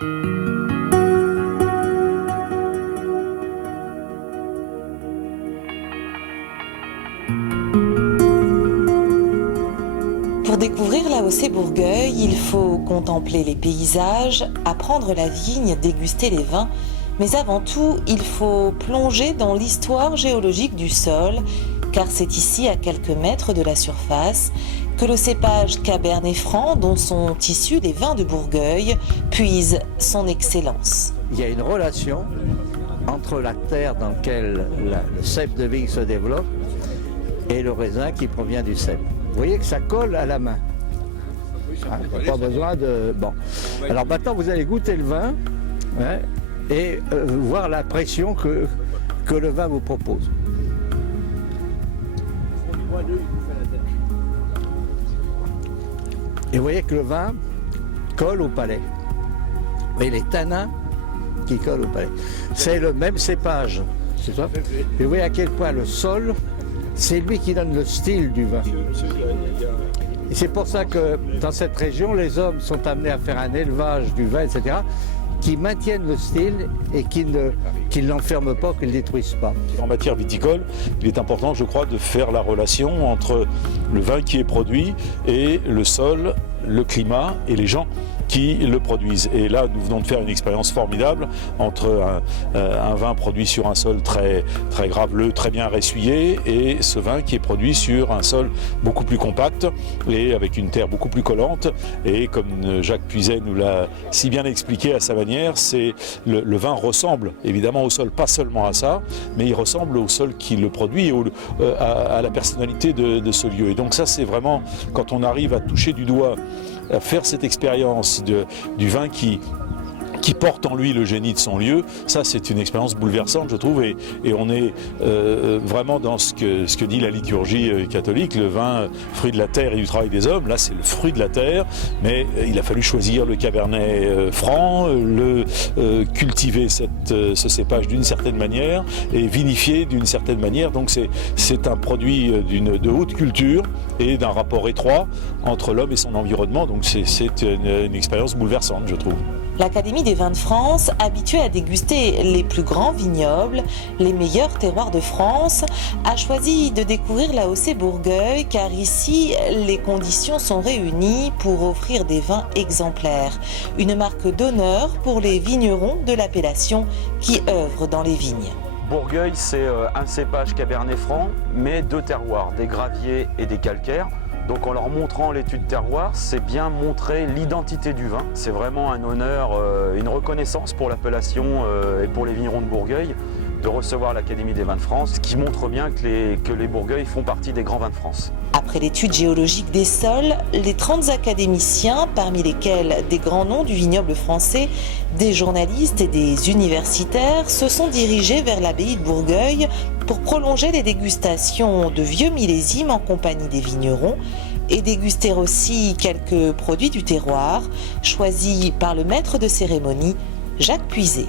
Pour découvrir l'AOC Bourgueil, il faut contempler les paysages, apprendre la vigne, déguster les vins, mais avant tout, il faut plonger dans l'histoire géologique du sol, car c'est ici, à quelques mètres de la surface, que le cépage Cabernet Franc, dont sont issus les vins de Bourgueil, puise son excellence. Il y a une relation entre la terre dans laquelle le cep de vigne se développe et le raisin qui provient du cep. Vous voyez que ça colle à la main. Il n'y a pas besoin de... Bon. Alors maintenant, vous allez goûter le vin et voir la pression que le vin vous propose. Et vous voyez que le vin colle au palais. Vous voyez les tanins qui collent au palais. C'est le même cépage. C'est ça. Et vous voyez à quel point le sol, c'est lui qui donne le style du vin. Et c'est pour ça que dans cette région, les hommes sont amenés à faire un élevage du vin, etc., qui maintiennent le style et qui ne l'enferment pas, qui ne le détruisent pas. En matière viticole, il est important, je crois, de faire la relation entre le vin qui est produit et le sol, le climat et les gens qui le produisent. Et là, nous venons de faire une expérience formidable entre un vin produit sur un sol très graveleux, très bien ressuyé, et ce vin qui est produit sur un sol beaucoup plus compact et avec une terre beaucoup plus collante. Et comme Jacques Puiset nous l'a si bien expliqué à sa manière, c'est le vin ressemble évidemment au sol, pas seulement à ça, mais il ressemble au sol qui le produit et à la personnalité de ce lieu. Et donc ça, c'est vraiment, quand on arrive à toucher du doigt, à faire cette expérience du vin qui porte en lui le génie de son lieu, ça c'est une expérience bouleversante, je trouve, et on est vraiment dans ce que dit la liturgie catholique, le vin fruit de la terre et du travail des hommes. Là c'est le fruit de la terre, mais il a fallu choisir le Cabernet Franc, cultiver ce cépage d'une certaine manière et vinifier d'une certaine manière. Donc c'est un produit de haute culture et d'un rapport étroit entre l'homme et son environnement. Donc c'est une expérience bouleversante, je trouve. L'Académie des vins de France, habituée à déguster les plus grands vignobles, les meilleurs terroirs de France, a choisi de découvrir l'AOC Bourgueil car ici, les conditions sont réunies pour offrir des vins exemplaires. Une marque d'honneur pour les vignerons de l'appellation qui œuvrent dans les vignes. Bourgueil, c'est un cépage Cabernet Franc, mais deux terroirs, des graviers et des calcaires. Donc en leur montrant l'étude terroir, c'est bien montrer l'identité du vin. C'est vraiment un honneur, une reconnaissance pour l'appellation et pour les vignerons de Bourgueil de recevoir l'Académie des vins de France, ce qui montre bien que les Bourgueil font partie des grands vins de France. Après l'étude géologique des sols, les 30 académiciens, parmi lesquels des grands noms du vignoble français, des journalistes et des universitaires, se sont dirigés vers l'abbaye de Bourgueil pour prolonger les dégustations de vieux millésimes en compagnie des vignerons et déguster aussi quelques produits du terroir choisis par le maître de cérémonie, Jacques Puiset.